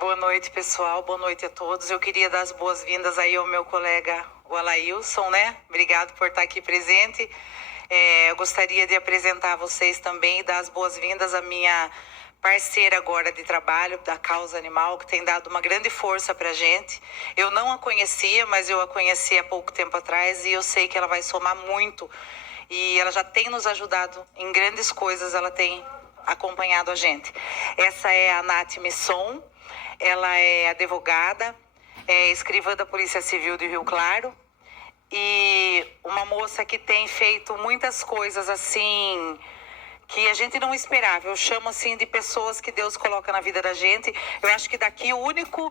Boa noite, pessoal. Boa noite a todos. Eu queria dar as boas-vindas aí ao meu colega, o Alailson, né? Obrigado por estar aqui presente. Eu gostaria de apresentar a vocês também e dar as boas-vindas à minha parceira agora de trabalho da Causa Animal, que tem dado uma grande força pra gente. Eu não a conhecia, mas eu a conheci há pouco tempo atrás e eu sei que ela vai somar muito. E ela já tem nos ajudado em grandes coisas, ela tem acompanhado a gente. Essa é a Nath Misson, ela é advogada, é escrivã da Polícia Civil de Rio Claro e uma moça que tem feito muitas coisas assim que a gente não esperava. Eu chamo assim de pessoas que Deus coloca na vida da gente. Eu acho que daqui o único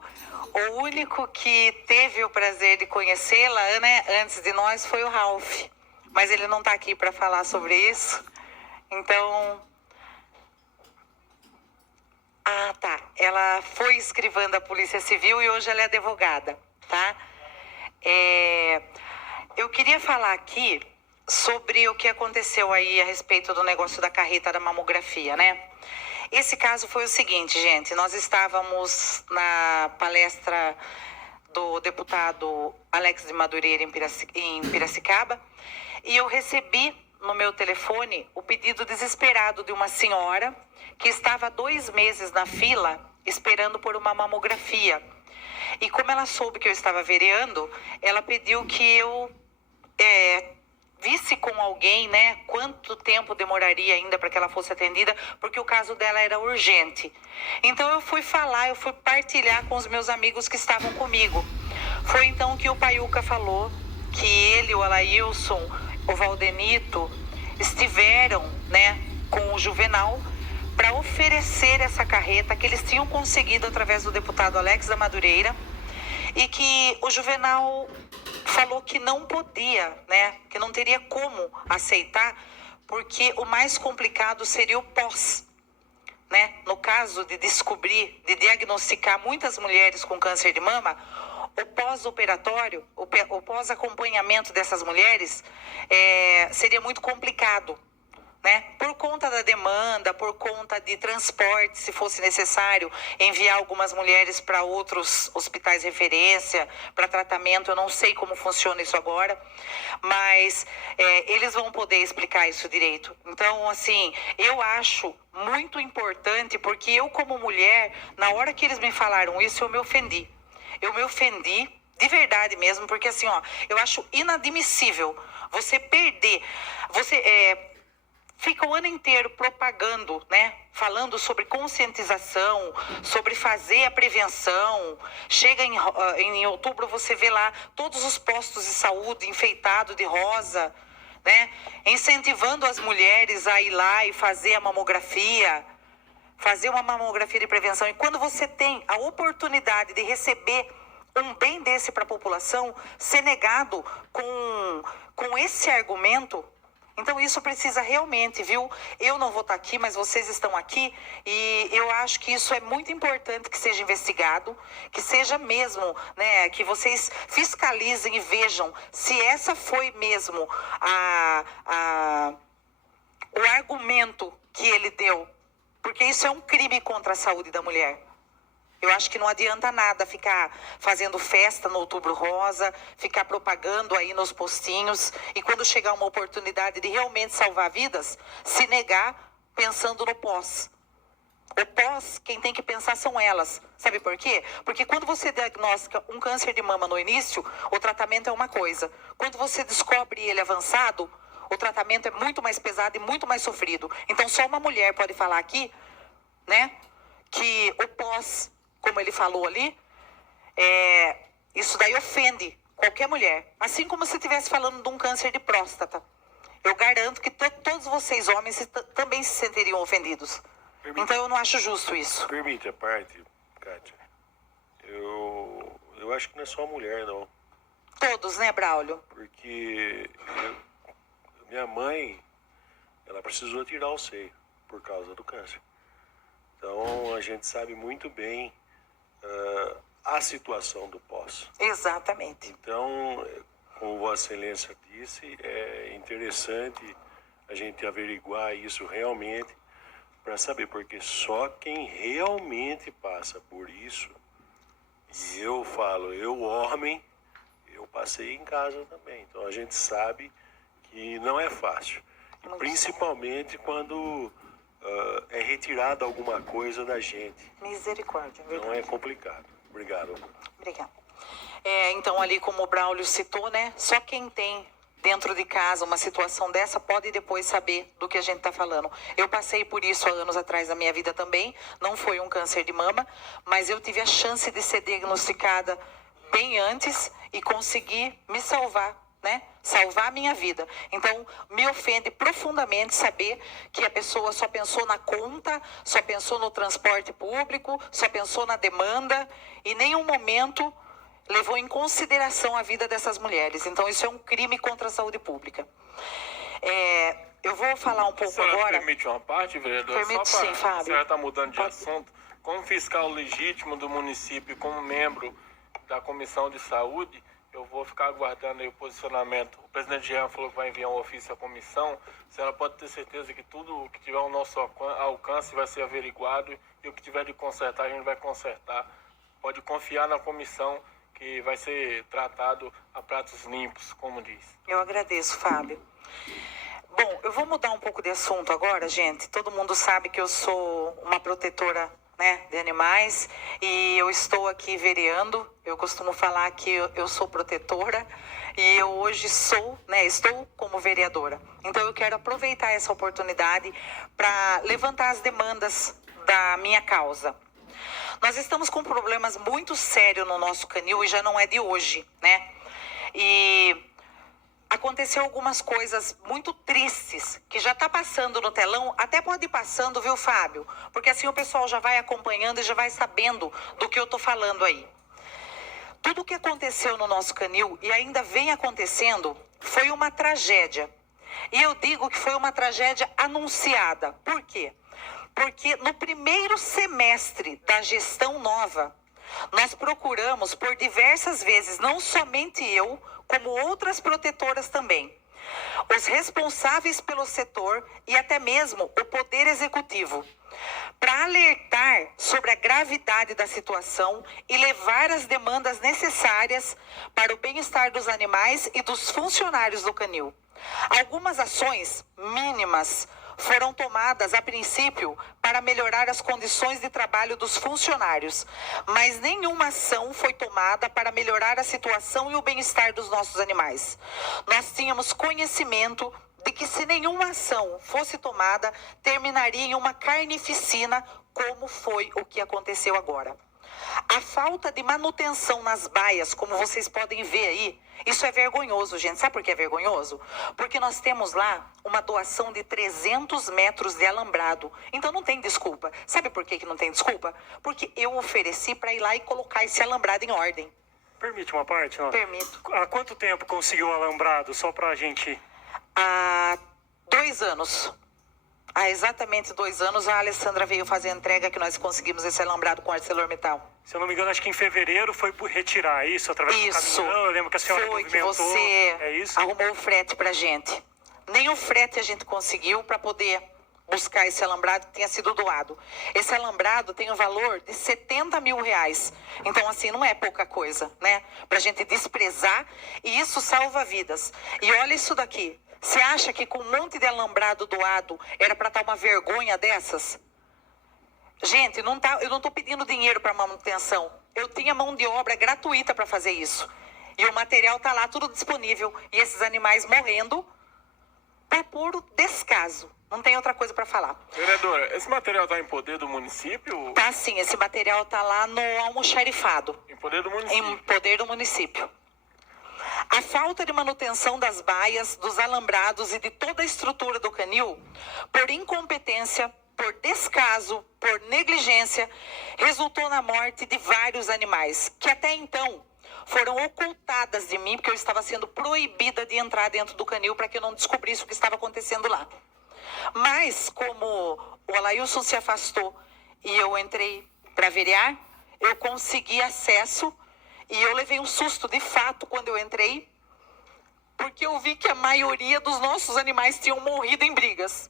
que teve o prazer de conhecê-la, né, antes de nós foi o Ralph. Mas ele não está aqui para falar sobre isso. Então, tá. Ela foi escrivã da Polícia Civil e hoje ela é advogada, tá? Eu queria falar aqui sobre o que aconteceu aí a respeito do negócio da carreta da mamografia, né? Esse caso foi o seguinte, gente. Nós estávamos na palestra do deputado Alex de Madureira em Piracicaba e eu recebi no meu telefone o pedido desesperado de uma senhora que estava há 2 meses na fila esperando por uma mamografia. E como ela soube que eu estava vereando, ela pediu que eu visse com alguém, né, quanto tempo demoraria ainda para que ela fosse atendida, porque o caso dela era urgente. Então eu fui partilhar com os meus amigos que estavam comigo. Foi então que o Paiuca falou que ele, o Alailson, o Valdenito estiveram, né, com o Juvenal para oferecer essa carreta que eles tinham conseguido através do deputado Alex da Madureira e que o Juvenal falou que não podia, né, que não teria como aceitar, porque o mais complicado seria o pós, né? No caso de descobrir, de diagnosticar muitas mulheres com câncer de mama, o pós-operatório, o pós-acompanhamento dessas mulheres seria muito complicado, né? Por conta da demanda, por conta de transporte, se fosse necessário, enviar algumas mulheres para outros hospitais de referência, para tratamento. Eu não sei como funciona isso agora, mas eles vão poder explicar isso direito. Então, assim, eu acho muito importante, porque eu, como mulher, na hora que eles me falaram isso, eu me ofendi. Eu me ofendi de verdade mesmo, porque assim, ó, eu acho inadmissível você perder, fica o ano inteiro propagando, né? Falando sobre conscientização, sobre fazer a prevenção. Chega em outubro, você vê lá todos os postos de saúde enfeitados de rosa, né? Incentivando as mulheres a ir lá e fazer a mamografia, fazer uma mamografia de prevenção. E quando você tem a oportunidade de receber um bem desse para a população, ser negado com esse argumento. Então isso precisa realmente, viu? Eu não vou estar aqui, mas vocês estão aqui e eu acho que isso é muito importante que seja investigado, que seja mesmo, né, que vocês fiscalizem e vejam se essa foi mesmo o argumento que ele deu, porque isso é um crime contra a saúde da mulher. Eu acho que não adianta nada ficar fazendo festa no Outubro Rosa, ficar propagando aí nos postinhos e quando chegar uma oportunidade de realmente salvar vidas, se negar pensando no pós. O pós, quem tem que pensar são elas. Sabe por quê? Porque quando você diagnostica um câncer de mama no início, o tratamento é uma coisa. Quando você descobre ele avançado, o tratamento é muito mais pesado e muito mais sofrido. Então só uma mulher pode falar aqui, né, que o pós, como ele falou ali, isso daí ofende qualquer mulher. Assim como se estivesse falando de um câncer de próstata. Eu garanto que todos vocês, homens, também se sentiriam ofendidos. Então eu não acho justo isso. Permite a parte, Kátia. Eu acho que não é só a mulher, não. Todos, né, Braulio? Porque minha mãe, ela precisou tirar o seio por causa do câncer. Então a gente sabe muito bem a situação do pós. Exatamente. Então, como Vossa Excelência disse, é interessante a gente averiguar isso realmente, para saber, porque só quem realmente passa por isso, e eu falo, eu homem, eu passei em casa também, então a gente sabe que não é fácil, e principalmente quando é retirada alguma coisa da gente. Misericórdia, Não verdade. é complicado. Obrigado. Obrigada. Então, ali como o Braulio citou, né? Só quem tem dentro de casa uma situação dessa pode depois saber do que a gente está falando. Eu passei por isso há anos atrás na minha vida também. Não foi um câncer de mama, mas eu tive a chance de ser diagnosticada bem antes e conseguir me salvar, né? Salvar a minha vida. Então, me ofende profundamente saber que a pessoa só pensou na conta, só pensou no transporte público, só pensou na demanda e em nenhum momento levou em consideração a vida dessas mulheres. Então, isso é um crime contra a saúde pública. Eu vou falar um pouco agora. agora. Permite uma parte, vereador? Permite sim, Fábio. A senhora está mudando de Pode. assunto. Como fiscal legítimo do município, como membro da Comissão de Saúde, eu vou ficar aguardando aí o posicionamento. O presidente Jean falou que vai enviar um ofício à comissão. A senhora pode ter certeza que tudo que tiver ao nosso alcance vai ser averiguado e o que tiver de consertar, a gente vai consertar. Pode confiar na comissão que vai ser tratado a pratos limpos, como diz. Eu agradeço, Fábio. Bom, eu vou mudar um pouco de assunto agora, gente. Todo mundo sabe que eu sou uma protetora, né, de animais e eu estou aqui vereando. Eu costumo falar que eu sou protetora e eu hoje estou como vereadora. Então eu quero aproveitar essa oportunidade para levantar as demandas da minha causa. Nós estamos com problemas muito sérios no nosso canil e já não é de hoje, né? E aconteceu algumas coisas muito tristes que já está passando no telão, até pode ir passando, viu, Fábio? Porque assim o pessoal já vai acompanhando e já vai sabendo do que eu tô falando aí. Tudo o que aconteceu no nosso canil e ainda vem acontecendo foi uma tragédia. E eu digo que foi uma tragédia anunciada. Por quê? Porque no primeiro semestre da gestão nova, nós procuramos por diversas vezes, não somente eu, como outras protetoras também, os responsáveis pelo setor e até mesmo o Poder Executivo, para alertar sobre a gravidade da situação e levar as demandas necessárias para o bem-estar dos animais e dos funcionários do canil. Algumas ações mínimas foram tomadas a princípio para melhorar as condições de trabalho dos funcionários, mas nenhuma ação foi tomada para melhorar a situação e o bem-estar dos nossos animais. Nós tínhamos conhecimento de que se nenhuma ação fosse tomada, terminaria em uma carnificina, como foi o que aconteceu agora. A falta de manutenção nas baias, como vocês podem ver aí, isso é vergonhoso, gente. Sabe por que é vergonhoso? Porque nós temos lá uma doação de 300 metros de alambrado. Então não tem desculpa. Sabe por que não tem desculpa? Porque eu ofereci para ir lá e colocar esse alambrado em ordem. Permite uma parte? Não? Permito. Há quanto tempo conseguiu o alambrado? Só pra gente... Há 2 anos. Há exatamente 2 anos, a Alessandra veio fazer a entrega que nós conseguimos esse alambrado com ArcelorMittal. Se eu não me engano, acho que em fevereiro foi por retirar isso através do caminhão. Eu lembro que a senhora foi movimentou. Que você é isso? arrumou o frete pra gente. Nem o frete a gente conseguiu para poder buscar esse alambrado que tinha sido doado. Esse alambrado tem um valor de 70 mil reais. Então, assim, não é pouca coisa, né? Pra gente desprezar, e isso salva vidas. E olha isso daqui. Você acha que com um monte de alambrado doado era para estar uma vergonha dessas? Gente, eu não estou pedindo dinheiro para manutenção. Eu tinha mão de obra gratuita para fazer isso. E o material está lá, tudo disponível. E esses animais morrendo por puro descaso. Não tem outra coisa para falar. Vereadora, esse material está em poder do município? Tá sim, esse material está lá no almoxarifado. Em poder do município? Em poder do município. A falta de manutenção das baias, dos alambrados e de toda a estrutura do canil, por incompetência, por descaso, por negligência, resultou na morte de vários animais, que até então foram ocultadas de mim, porque eu estava sendo proibida de entrar dentro do canil para que eu não descobrisse o que estava acontecendo lá. Mas, como o Alailson se afastou e eu entrei para verear, eu consegui acesso. E eu levei um susto, de fato, quando eu entrei, porque eu vi que a maioria dos nossos animais tinham morrido em brigas.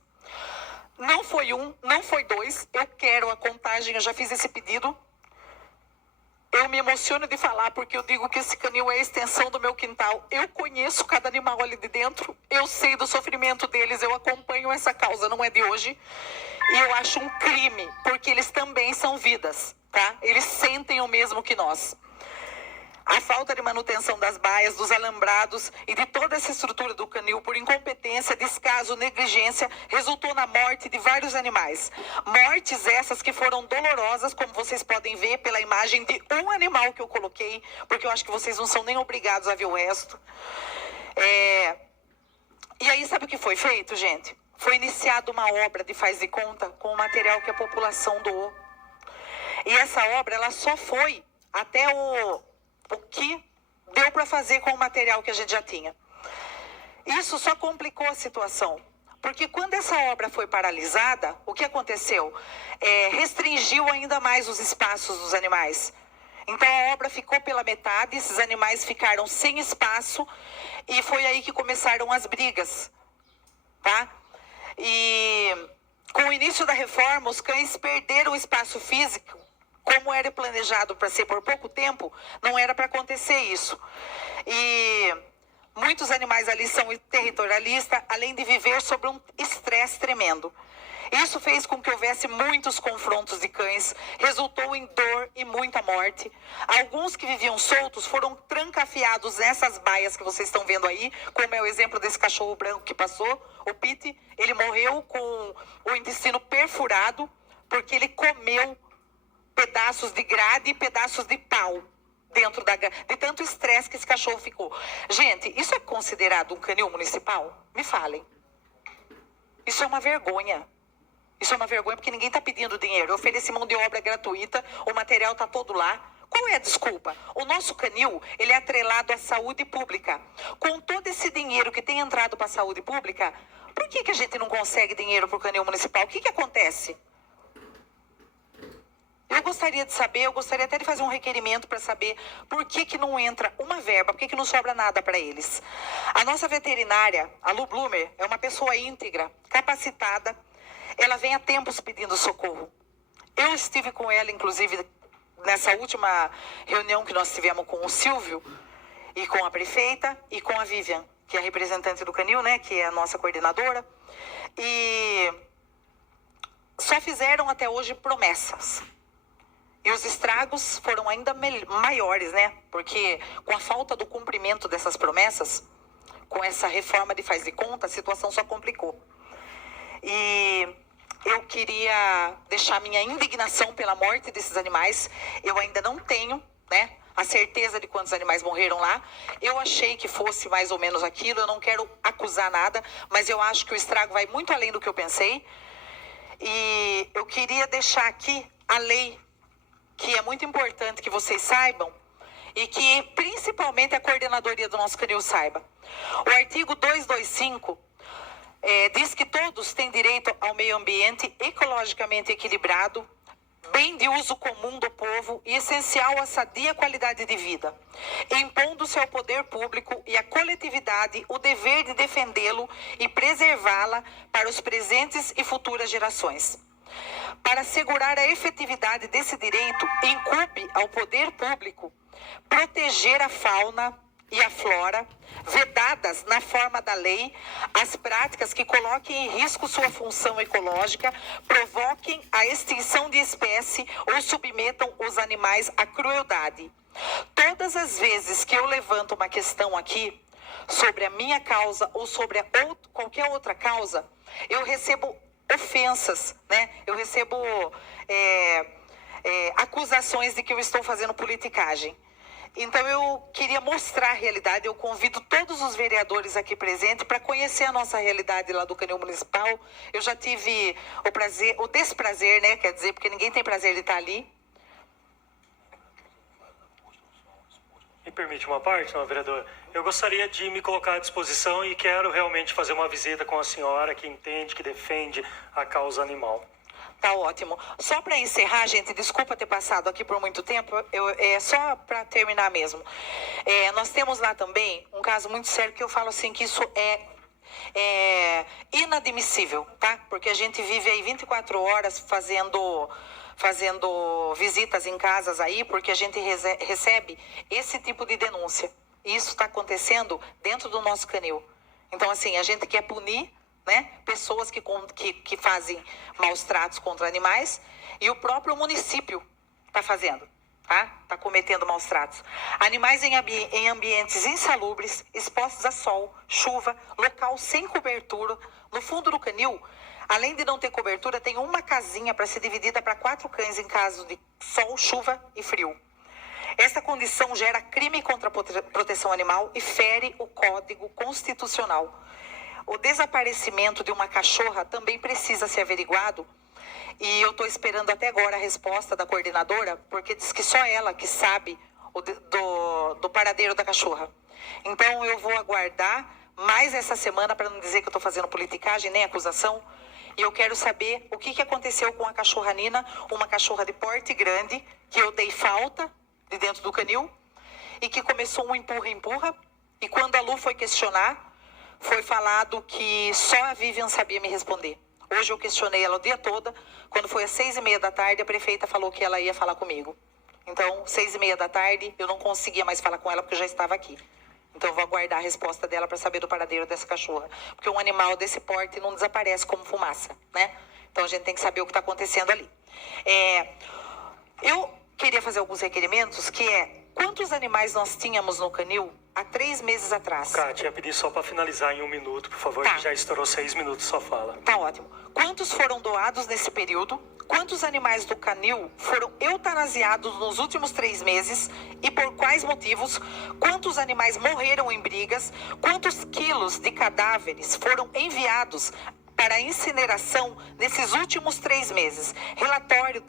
Não foi um, não foi dois. Eu quero a contagem, eu já fiz esse pedido. Eu me emociono de falar porque eu digo que esse canil é a extensão do meu quintal. Eu conheço cada animal ali de dentro. Eu sei do sofrimento deles. Eu acompanho essa causa, não é de hoje. E eu acho um crime, porque eles também são vidas, tá? Eles sentem o mesmo que nós. A falta de manutenção das baias, dos alambrados e de toda essa estrutura do canil por incompetência, descaso, negligência, resultou na morte de vários animais. Mortes essas que foram dolorosas, como vocês podem ver pela imagem de um animal que eu coloquei, porque eu acho que vocês não são nem obrigados a ver o resto. E aí, sabe o que foi feito, gente? Foi iniciada uma obra de faz de conta com o material que a população doou. E essa obra, ela só foi até o que deu para fazer com o material que a gente já tinha. Isso só complicou a situação, porque quando essa obra foi paralisada, o que aconteceu? Restringiu ainda mais os espaços dos animais. Então a obra ficou pela metade, esses animais ficaram sem espaço e foi aí que começaram as brigas, tá? E com o início da reforma, os cães perderam o espaço físico. Como era planejado para ser por pouco tempo, não era para acontecer isso. E muitos animais ali são territorialistas, além de viver sob um estresse tremendo. Isso fez com que houvesse muitos confrontos de cães, resultou em dor e muita morte. Alguns que viviam soltos foram trancafiados nessas baias que vocês estão vendo aí, como é o exemplo desse cachorro branco que passou, o Pete. Ele morreu com o intestino perfurado, porque ele comeu pedaços de grade e pedaços de pau dentro da grade, de tanto estresse que esse cachorro ficou. Gente, isso é considerado um canil municipal? Me falem. Isso é uma vergonha. Isso é uma vergonha porque ninguém está pedindo dinheiro. Eu ofereci mão de obra gratuita, o material está todo lá. Qual é a desculpa? O nosso canil, ele é atrelado à saúde pública. Com todo esse dinheiro que tem entrado para a saúde pública, por que a gente não consegue dinheiro para o canil municipal? O que acontece? Eu gostaria de saber, eu gostaria até de fazer um requerimento para saber por que não entra uma verba, por que não sobra nada para eles. A nossa veterinária, a Lu Blumer, é uma pessoa íntegra, capacitada. Ela vem há tempos pedindo socorro. Eu estive com ela, inclusive, nessa última reunião que nós tivemos com o Silvio, e com a prefeita, e com a Vivian, que é a representante do canil, né, que é a nossa coordenadora. E só fizeram até hoje promessas. E os estragos foram ainda maiores, né? Porque com a falta do cumprimento dessas promessas, com essa reforma de faz de conta, a situação só complicou. E eu queria deixar minha indignação pela morte desses animais. Eu ainda não tenho, né, a certeza de quantos animais morreram lá. Eu achei que fosse mais ou menos aquilo. Eu não quero acusar nada, mas eu acho que o estrago vai muito além do que eu pensei. E eu queria deixar aqui a lei, que é muito importante que vocês saibam e que principalmente a coordenadoria do nosso canil saiba. O artigo 225 diz que todos têm direito ao meio ambiente ecologicamente equilibrado, bem de uso comum do povo e essencial à sadia qualidade de vida, impondo-se ao poder público e à coletividade o dever de defendê-lo e preservá-la para os presentes e futuras gerações. Para assegurar a efetividade desse direito, incumbe ao poder público proteger a fauna e a flora, vedadas na forma da lei, as práticas que coloquem em risco sua função ecológica, provoquem a extinção de espécie ou submetam os animais à crueldade. Todas as vezes que eu levanto uma questão aqui sobre a minha causa ou sobre qualquer outra causa, eu recebo ofensas, né? Eu recebo acusações de que eu estou fazendo politicagem. Então eu queria mostrar a realidade. Eu convido todos os vereadores aqui presentes para conhecer a nossa realidade lá do canil municipal. Eu já tive o desprazer, né? Quer dizer, porque ninguém tem prazer de estar ali. Me permite uma parte, não, vereador? Eu gostaria de me colocar à disposição e quero realmente fazer uma visita com a senhora que entende, que defende a causa animal. Tá ótimo. Só para encerrar, gente, desculpa ter passado aqui por muito tempo, só para terminar mesmo. Nós temos lá também um caso muito sério que eu falo assim que isso É inadmissível, tá? Porque a gente vive aí 24 horas fazendo visitas em casas aí, porque a gente recebe esse tipo de denúncia. E isso está acontecendo dentro do nosso canil. Então, assim, a gente quer punir, né, pessoas que fazem maus tratos contra animais, e o próprio município está fazendo, tá? Está cometendo maus tratos. Animais em ambientes insalubres, expostos a sol, chuva, local sem cobertura. No fundo do canil, além de não ter cobertura, tem uma casinha para ser dividida para 4 cães em caso de sol, chuva e frio. Essa condição gera crime contra a proteção animal e fere o Código Constitucional. O desaparecimento de uma cachorra também precisa ser averiguado, e eu estou esperando até agora a resposta da coordenadora, porque diz que só ela que sabe do paradeiro da cachorra. Então eu vou aguardar mais essa semana, para não dizer que eu estou fazendo politicagem nem acusação, e eu quero saber o que aconteceu com a cachorra Nina, uma cachorra de porte grande, que eu dei falta de dentro do canil, e que começou um empurra-empurra, e quando a Lu foi questionar, foi falado que só a Vivian sabia me responder. Hoje eu questionei ela o dia todo. Quando foi às 6h30 da tarde, a prefeita falou que ela ia falar comigo. Então, 6h30 da tarde, eu não conseguia mais falar com ela porque eu já estava aqui. Então, eu vou aguardar a resposta dela para saber do paradeiro dessa cachorra. Porque um animal desse porte não desaparece como fumaça, né? Então, a gente tem que saber o que está acontecendo ali. Eu queria fazer alguns requerimentos, que quantos animais nós tínhamos no canil há 3 meses atrás? Kátia, ia pedir só para finalizar em 1 minuto, por favor, Tá. que já estourou 6 minutos, só fala. Tá ótimo. Quantos foram doados nesse período? Quantos animais do canil foram eutanasiados nos últimos 3 meses e por quais motivos? Quantos animais morreram em brigas? Quantos quilos de cadáveres foram enviados para incineração nesses últimos 3 meses? Relatório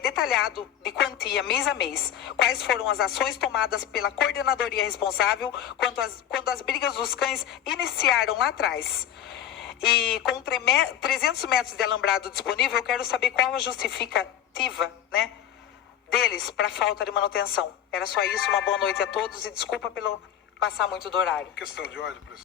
detalhado de quantia mês a mês. Quais foram as ações tomadas pela coordenadoria responsável quando as brigas dos cães iniciaram lá atrás? E com 300 metros de alambrado disponível, eu quero saber qual a justificativa, né, deles para falta de manutenção. Era só isso. Uma boa noite a todos e desculpa pelo passar muito do horário. Questão de ordem, presidente.